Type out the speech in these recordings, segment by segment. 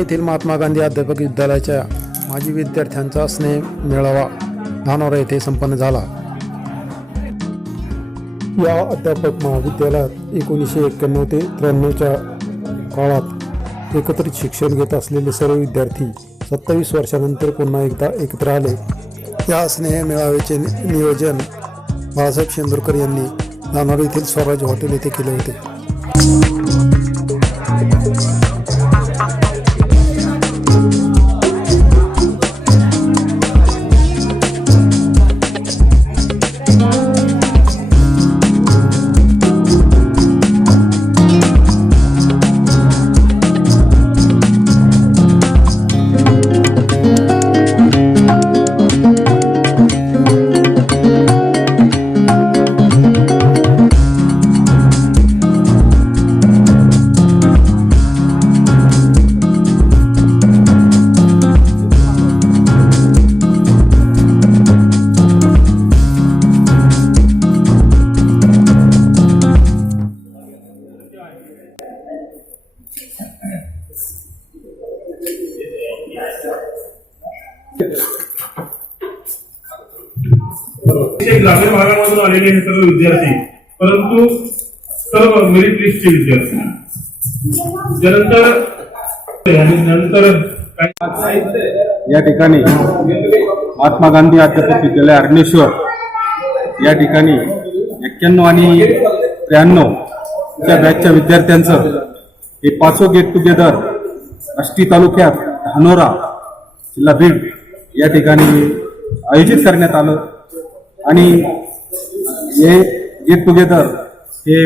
येथील महात्मा गांधी अध्यापक विद्यालयाच्या माजी विद्यार्थ्यांचा स्नेह मेळावा धानोरा येथे संपन्न झाला। या अध्यापक महाविद्यालयात 1991 ते 93च्या काळात एकत्रित शिक्षण घेत असलेले सर्व विद्यार्थी 27 वर्षानंतर पुन्हा एकदा एकत्र आले। या स्नेह मेळाव्याचे नियोजन बाळासाहेब शेंदुरकर यांनी धानोरा येथील स्वराज हॉटेल येथे केले होते। ग्रामीण भागामधून आलेले हे सर्व विद्यार्थी, परंतु सर्व मेरिट लिस्टचे विद्यार्थी नंतर या ठिकाणी महात्मा गांधी अध्यापक विद्यालय अरणेश्वर या ठिकाणी 91 आणि 93 च्या बॅचच्या विद्यार्थ्यांचं हे 5वं गेट टुगेदर आष्टी तालुक्यात धानोरा जिल्हा बीड या ठिकाणी आयोजित करण्यात आलं आणि हे गेट टुगेदर हे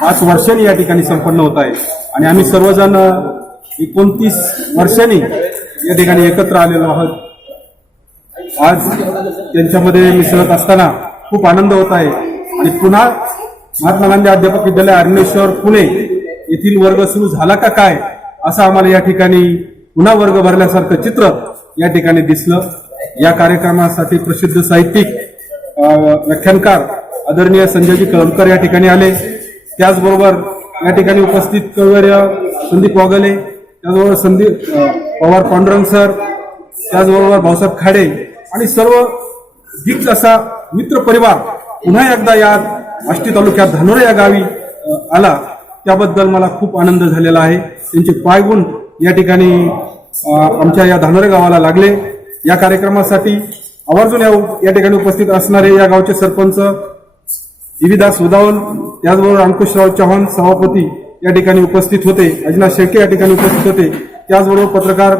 5 वर्षांनी या ठिकाणी संपन्न होत आहे आणि आम्ही सर्वजण 29 वर्षांनी या ठिकाणी एकत्र आलेलो आहोत। आज त्यांच्यामध्ये मिसळत असताना खूप आनंद होत आहे आणि पुन्हा महात्मा गांधी अध्यापक विद्यालय अरणेश्वर पुणे येथील वर्ग सुरू झाला का काय असं आम्हाला या ठिकाणी पुन्हा वर्ग भरल्यासारखं चित्र या ठिकाणी दिसलं। या कार्यक्रमासाठी प्रसिद्ध साहित्यिक व्याख्यानकार आदरणीय संजयजी कळमकर या ठिकाणी आले। त्याचबरोबर या ठिकाणी उपस्थित कवयित्री संदीप वाघले, त्याचबरोबर संदीप पवार पांडुरंग सर, त्याचबरोबर भाऊसाहेब खाडे आणि सर्व दिग्गज असा मित्र परिवार पुन्हा एकदा या आष्टी तालुक्यात धानोरा या गावी आला, त्याबद्दल मला खूप आनंद झालेला आहे। त्यांचे पायगुण या ठिकाणी आमच्या या धानोरा गावाला लागले। या कार्यक्रमासाठी आवर्जून या ठिकाणी उपस्थित असणारे या गावचे सरपंच दिविदास उदावन, त्याचबरोबर अंकुशराव चव्हाण सभापती या ठिकाणी उपस्थित होते, अजनाथ शेळके या ठिकाणी उपस्थित होते, त्याचबरोबर पत्रकार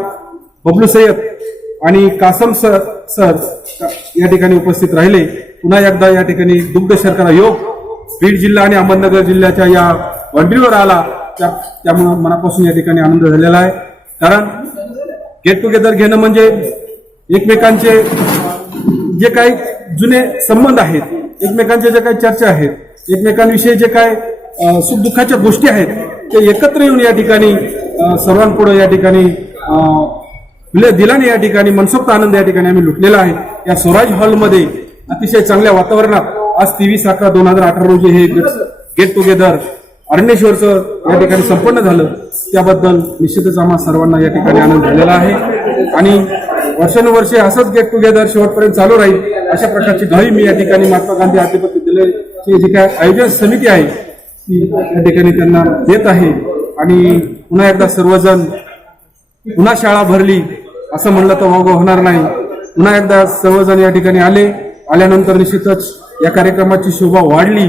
बबलू सय्यद आणि कासम सर या ठिकाणी उपस्थित राहिले। पुन्हा एकदा या ठिकाणी दुग्ध शर्करा योग बीड जिल्हा आणि अहमदनगर जिल्ह्याच्या या बाउंड्रीवर आला, त्यामुळे मनापासून या ठिकाणी आनंद झालेला आहे। कारण गेट टुगेदर घेणं म्हणजे एकमेकांचे जे काही जुने संबंध आहेत, एकमेकांच्या जे काही चर्चा आहेत, एकमेकांविषयी जे काय सुखदुःखाच्या गोष्टी आहेत ते एकत्र येऊन या ठिकाणी सर्वांपुढे या ठिकाणी दिलाने या ठिकाणी मनसोक्त आनंद या ठिकाणी आम्ही लुटलेला आहे। या स्वराज हॉलमध्ये अतिशय चांगल्या वातावरणात आज 23/11/2018 रोजी हे गेट टुगेदर अरणेश्वरचं या ठिकाणी संपन्न झालं, त्याबद्दल निश्चितच आम्हा सर्वांना या ठिकाणी आनंद झालेला आहे आणि वर्षानुवर्षे असंच गेट टुगेदर शेवटपर्यंत चालू राहील अशा प्रकारची ग्वाही मी या ठिकाणी महात्मा गांधी अध्यापक विद्यालयाची जी काय आयोजन समिती आहे ती या ठिकाणी त्यांना देत आहे। आणि पुन्हा एकदा सर्वजण पुन्हा शाळा भरली असं म्हणलं तर वावगं होणार नाही। पुन्हा एकदा सर्वजण या ठिकाणी आल्यानंतर निश्चितच या कार्यक्रमाची शोभा वाढली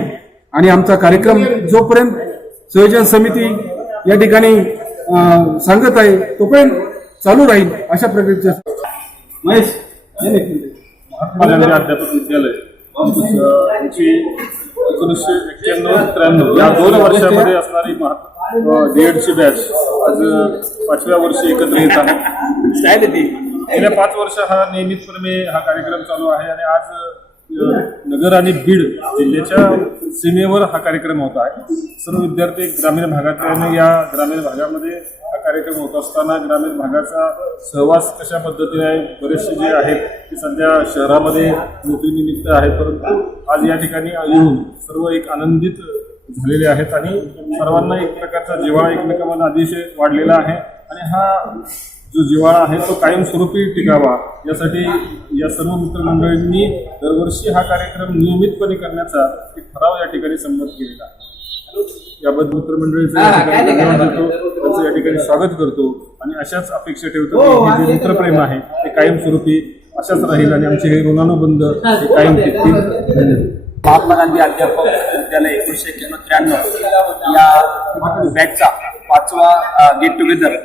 आणि आमचा कार्यक्रम जोपर्यंत संयोजन समिती या ठिकाणी सांगत आहे तोपर्यंत चालू राहील अशा प्रकारचे महेश महात्मा गांधी अध्यापक विद्यालय 1991-93 या 2 वर्षामध्ये असणारी डीएडची बॅच आज 5व्या वर्षी एकत्र येत आहे। गेल्या 5 वर्ष हा नियमितपणे हा कार्यक्रम चालू आहे आणि आज नगर आणि बीड जिल्ह्याच्या सीमेवर हा कार्यक्रम होत आहे। सर्व विद्यार्थी ग्रामीण भागातल्या या ग्रामीण भागामध्ये हा कार्यक्रम होत असताना ग्रामीण भागाचा सहवास कशा पद्धतीने आहे, बरेचसे जे आहेत ते सध्या शहरामध्ये नोकरीनिमित्त आहेत, परंतु आज या ठिकाणी येऊन सर्व एक आनंदित झालेले आहेत आणि सर्वांना एक प्रकारचा जिव्हाळा एकमेकांमध्ये अतिशय वाढलेला आहे आणि हा जो जिव्हाळा आहे तो कायमस्वरूपी टिकावा यासाठी या सर्व मित्रमंडळींनी दरवर्षी हा कार्यक्रम नियमितपणे करण्याचा एक ठराव या ठिकाणी संमत केलेला आहे. याबद्दल मित्रमंडळीचं या ठिकाणी धन्यवाद देतो, त्यांचं या ठिकाणी स्वागत करतो आणि अशाच अपेक्षा ठेवतो की हे जे मित्रप्रेम आहे ते कायमस्वरूपी अशाच राहील आणि आमचे हे ऋणानुबंध हे कायम टिकतील. महात्मा गांधी अध्यापक विद्यालय 1991-93 या बॅचचा 5वा गेट टुगेदर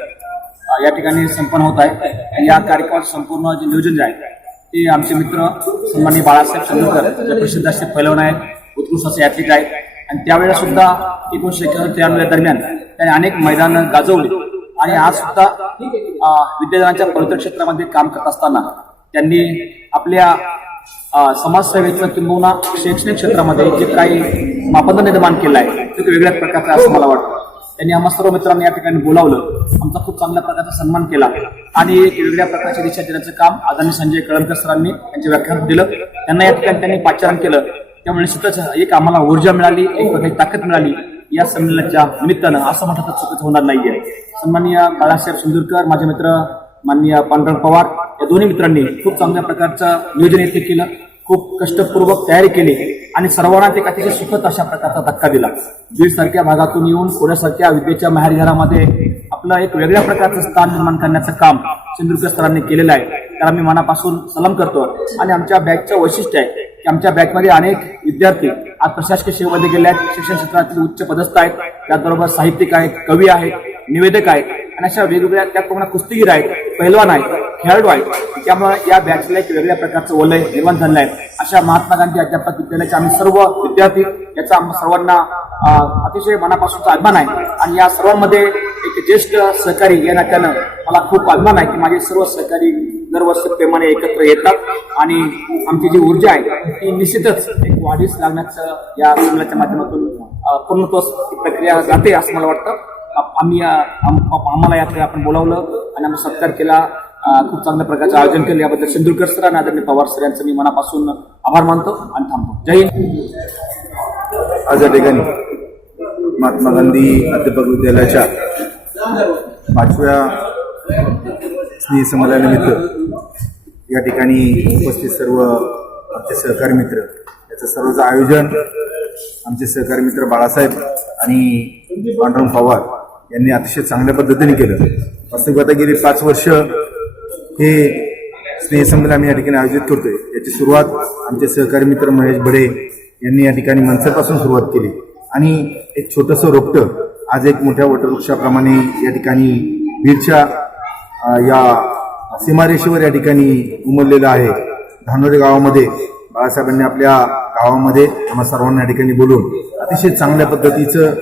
या ठिकाणी संपन्न होत आहे. या कार्यक्रमाचं संपूर्ण जे नियोजन जे आहे ते आमचे मित्र सन्माननीय बाळासाहेब संदूरकर जे प्रसिद्ध असे पैलवान आहेत, उत्कृष्ट असे ॲथलीट आहेत आणि त्यावेळेला सुद्धा 1991-93 दरम्यान त्यांनी अनेक मैदानं गाजवली आणि आज सुद्धा विद्यादानाच्या पवित्र क्षेत्रामध्ये काम करत असताना त्यांनी आपल्या समाजसेवेचं किंबहुना शैक्षणिक क्षेत्रामध्ये जे काही मापदंड निर्माण केलं आहे ते वेगळ्या प्रकारचं असं मला वाटतं. त्यांनी आम्हा सर्व मित्रांनी या ठिकाणी बोलावलं, आमचा खूप चांगल्या प्रकारचा सन्मान केला आणि एक वेगळ्या प्रकारची दिशा देण्याचं काम आदरणीय संजय कळमकर सरांनी त्यांच्या व्याख्यानात दिलं. त्यांना या ठिकाणी त्यांनी पाचारण केलं, त्यामुळे निश्चितच एक आम्हाला ऊर्जा मिळाली, एक प्रकारची ताकद मिळाली या संमेलनाच्या निमित्तानं, असं म्हटलं तर चुकीचं होणार नाहीये. सन्माननीय बाळासाहेब संदूरकर, माझे मित्र माननीय पांडुरंग पवार या दोन्ही मित्रांनी खूप चांगल्या प्रकारचं नियोजन येथे केलं, खूप कष्टपूर्वक तयारी केली आणि सर्वांना ते अतिशय सुखद अशा प्रकारचा धक्का दिला. बीडसारख्या भागातून येऊन पुण्यासारख्या विद्येच्या माहेरघरामध्ये आपलं एक वेगळ्या प्रकारचं स्थान निर्माण करण्याचं काम सिंधुदुर्ग सरांनी केलेलं आहे. त्याला मी मनापासून सलाम करतो. आणि आमच्या बॅचचं वैशिष्ट्य आहे की आमच्या बॅचमध्ये अनेक विद्यार्थी आज प्रशासकीय सेवेमध्ये गेले आहेत, शिक्षण क्षेत्रातील उच्च पदस्थ आहेत, त्याचबरोबर साहित्यिक आहेत, कवी आहेत, निवेदक आहेत आणि अशा वेगवेगळ्या त्याचप्रमाणे कुस्तीगीर आहेत, पैलवान आहेत, खेळाडू आहेत. त्यामुळे या बॅचला एक वेगळ्या प्रकारचं वलय निर्माण झालं आहे. अशा महात्मा गांधी अध्यापक विद्यालयाचे आम्ही सर्व विद्यार्थी याचा आम्हा सर्वांना अतिशय मनापासूनचा अभिमान आहे आणि या सर्वांमध्ये एक ज्येष्ठ सहकारी या नात्यानं मला खूप अभिमान आहे की माझे सर्व सहकारी दरवर्षी प्रेमाने एकत्र येतात आणि आमची जी ऊर्जा आहे ती निश्चितच एक वाढीस लागण्याचं या संमेलनाच्या माध्यमातून पूर्णत्व प्रक्रिया जाते असं मला वाटतं. आम्हाला याकडे आपण बोलावलं आणि आम्ही सत्कार केला, खूप चांगल्या प्रकारचं आयोजन केलं. याबद्दल सिंधुदुर्कर सर आणि आदरणीय पवार सर यांचं मी मनापासून आभार मानतो आणि थांबतो. जय हिंद. आज या ठिकाणी महात्मा गांधी अध्यापक विद्यालयाच्या 5व्या स्नेह संमेलनानिमित्त या ठिकाणी उपस्थित सर्व आमचे सहकारी मित्र, याचं सर्वचं आयोजन आमचे सहकारी मित्र बाळासाहेब आणि पांडुरंग पवार यांनी अतिशय चांगल्या पद्धतीने केलं. वास्तविक गेली 5 वर्ष हे स्नेहसंमेलन आम्ही या ठिकाणी आयोजित करतोय. याची सुरुवात आमचे सहकारी मित्र महेश बडे यांनी या ठिकाणी मनसेपासून सुरुवात केली आणि एक छोटंसं रोपटं आज एक मोठ्या वटवृक्षाप्रमाणे या ठिकाणी बीडच्या या सीमारेषेवर या ठिकाणी उमललेलं आहे. धानोरे गावामध्ये बाळासाहेबांनी आपल्या गावामध्ये आम्हा सर्वांना या ठिकाणी बोलून अतिशय चांगल्या पद्धतीचं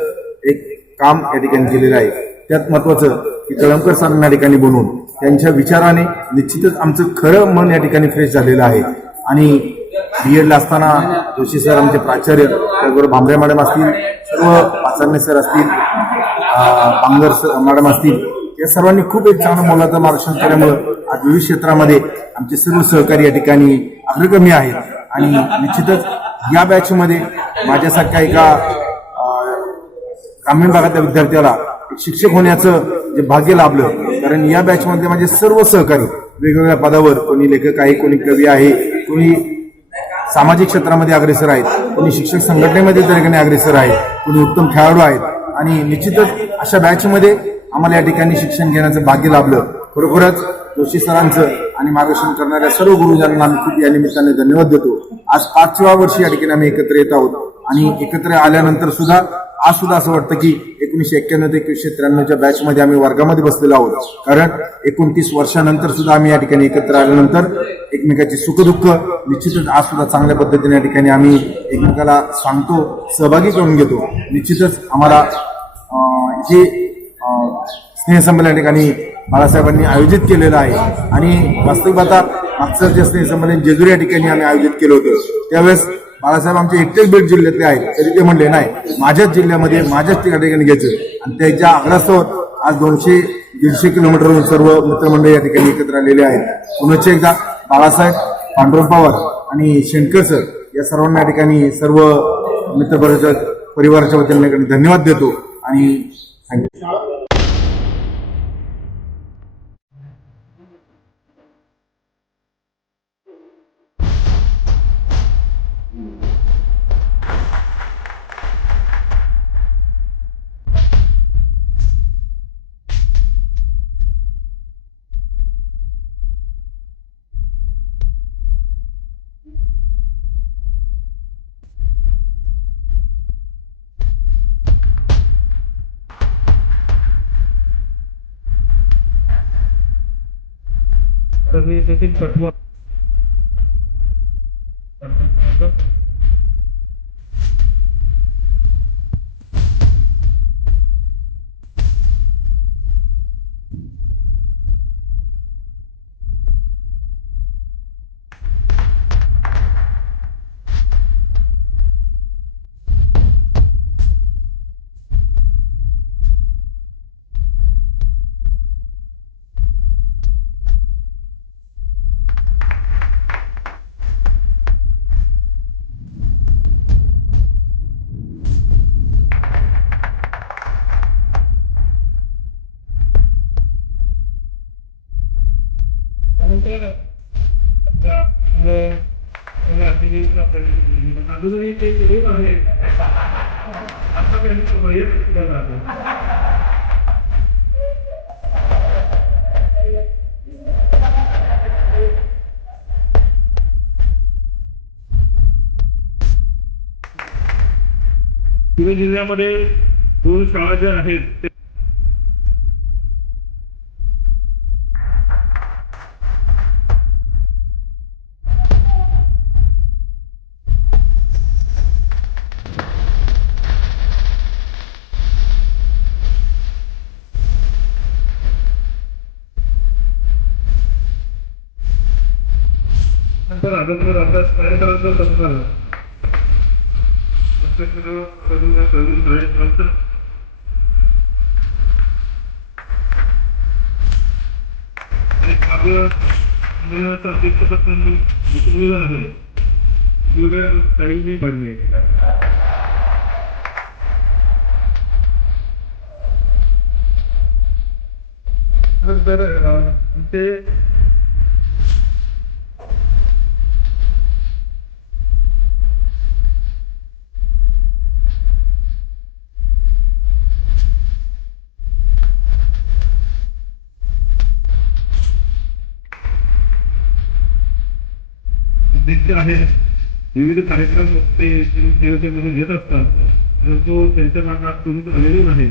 एक काम या ठिकाणी केलेलं आहे. त्यात महत्वाचं की कळमकर सरांना या ठिकाणी बोलून त्यांच्या विचाराने निश्चितच आमचं खरं मन या ठिकाणी फ्रेश झालेलं आहे. आणि BEdला असताना जोशी सर आमचे प्राचार्य, त्याचबरोबर भांबरे मॅडम असतील, सर्व पाचारणे सर असतील, बांगर सर मॅडम असतील, या सर्वांनी खूप एक चांगलं मोलाचं मार्गदर्शन केल्यामुळं आज विविध क्षेत्रामध्ये आमचे सर्व सहकारी या ठिकाणी अग्रगम्य आहेत. आणि निश्चितच या बॅचमध्ये माझ्यासारख्या एका ग्रामीण भागातल्या विद्यार्थ्याला एक शिक्षक होण्याचं जे भाग्य लाभलं, कारण या बॅचमध्ये माझे सर्व सहकारी वेगवेगळ्या पदावर, कोणी लेखक आहे, कोणी कवी आहे, कोणी सामाजिक क्षेत्रामध्ये अग्रेसर आहेत, कोणी शिक्षक संघटनेमध्ये त्या ठिकाणी अग्रेसर आहेत, कोणी उत्तम खेळाडू आहेत. आणि निश्चितच अशा बॅचमध्ये आम्हाला या ठिकाणी शिक्षण घेण्याचं भाग्य लाभलं. खरोखरच जोशी सरांचं आणि मार्गदर्शन करणाऱ्या सर्व गुरुजनांना आम्ही खूप या निमित्ताने धन्यवाद देतो. आज 5व्या वर्षी या ठिकाणी आम्ही एकत्र येत आहोत आणि एकत्र आल्यानंतर सुद्धा आज सुद्धा असं वाटतं की 1991 ते 1993च्या बॅचमध्ये आम्ही वर्गामध्ये बसलेलो आहोत. कारण 29 वर्षानंतर सुद्धा आम्ही या ठिकाणी एकत्र आल्यानंतर एकमेकाची सुखदुःख निश्चितच आज सुद्धा चांगल्या पद्धतीने या ठिकाणी आम्ही एकमेकाला सांगतो, सहभागी करून घेतो. निश्चितच आम्हाला हे स्नेहसंमेलन या ठिकाणी बाळासाहेबांनी आयोजित केलेलं आहे. आणि वास्तविक आता मागचं जे स्नेहसंमेलन जेजुरी या ठिकाणी आम्ही आयोजित केलं होतं, त्यावेळेस बाळासाहेब आमचे एकटेच बीड जिल्ह्यातले आहेत, तरी ते म्हणले नाही, माझ्याच जिल्ह्यामध्ये माझ्याच ठिकाणी घ्यायचं. आणि त्याच्या आग्रहास्तव आज 200-150 किलोमीटरवरून सर्व मित्रमंडळी या ठिकाणी एकत्र आलेले आहेत. पुन्हा एकदा बाळासाहेब, पांडुरंग पवार आणि शेणकर सर या सर्वांना या ठिकाणी सर्व परिवाराच्या वतीने धन्यवाद देतो आणि थँक्यू. सर्व तेथील तत्व अजूनही ते होत आहे आतापर्यंत पुणे जिल्ह्यामध्ये 2 शाळा ज्या आहेत ते नंतर आदमवर अभ्यास कार्यक्रमाचा संस्कार काही पडले तर ते आहे विविध कार्यक्रम ते घेत असतात जो त्यांच्या भागात तुम्ही आलेलो आहे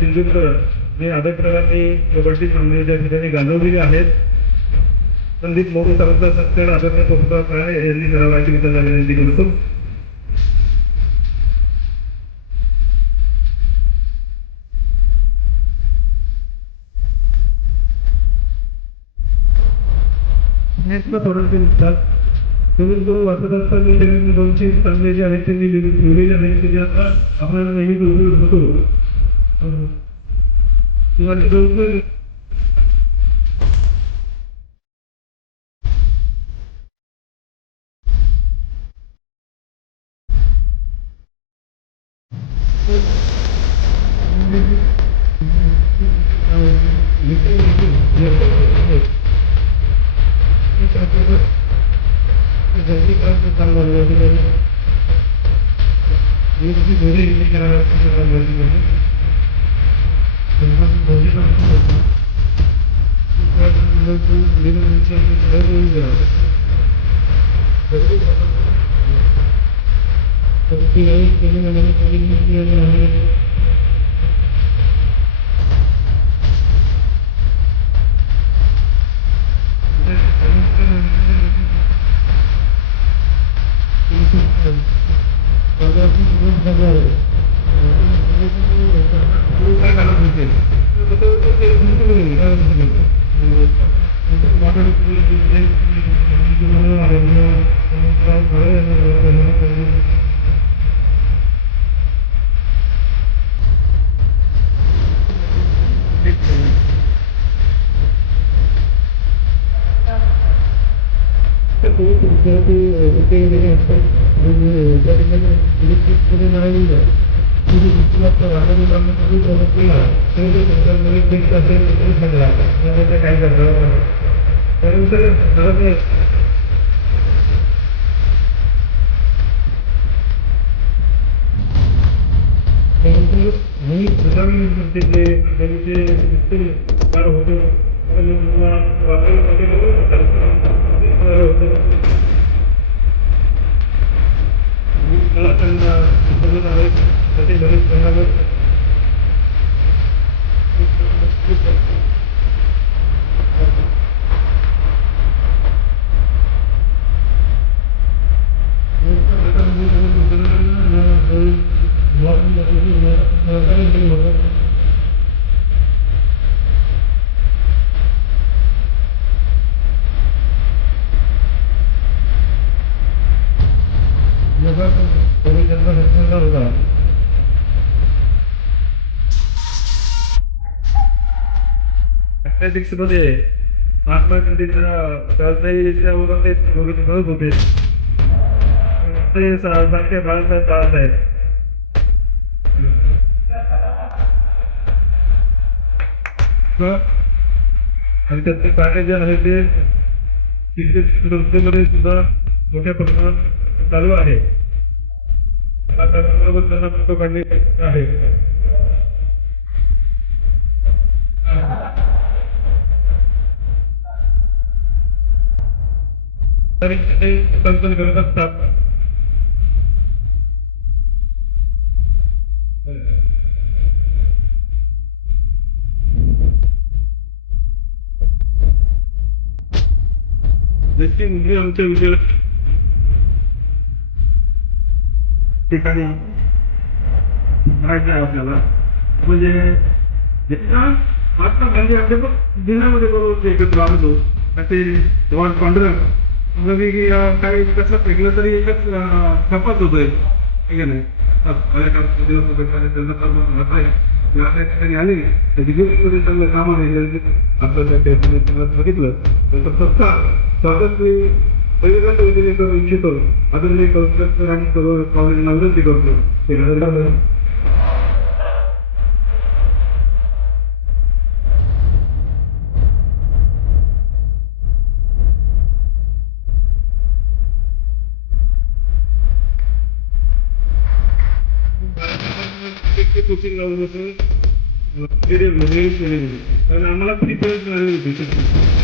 सिंधुदुर्ग हे अनेक प्रकारची कबड्डी सामने त्या ठिकाणी गाजवलेली आहेत. संदीप मोरू सावंत सत्तेड आदरणीय पोहोचतात आहे यांनी करावायची विनंती करतो. थोडंसे दिसतात तुम्ही जो वाचत असताना 200 चांगले जे आहेत त्यांनी लिहिलेले आहेत ते आता आपल्याला नेहमी उपयोग होतो किंवा अॅथलेटिक्समध्ये महात्मा गांधीच्या चळवळीच्या वगैरे दोघे करत होते ते सारखे बाळासाहेब बाळासाहेब आणि त्याचे कार्य जे आहे ते शिक्षण संस्थेमध्ये सुद्धा मोठ्या प्रमाणात चालू आहे. त्याबरोबर त्यांना फोटो काढले आहे. तरी ते कल्पना करत असतात. जशी मुली आमच्या विद्यालय ठिकाणी माहिती आहे आपल्याला म्हणजे महात्मा गांधी अध्यापक दिनामध्ये बरोबर एकत्र आलो ते पांढरं काही कसं फेकलं तरी एकच खपात होतोय ठीक आहे नाही ठिकाणी आले चांगलं कामाने आपलं बघितलं स्वातंत्र्य पहिल्यांदा करू इच्छितो अजून मी कॉलेजला विनंती करतो ते कोचिंग लावून होतं कारण आम्हाला किती प्रयत्न झाले होते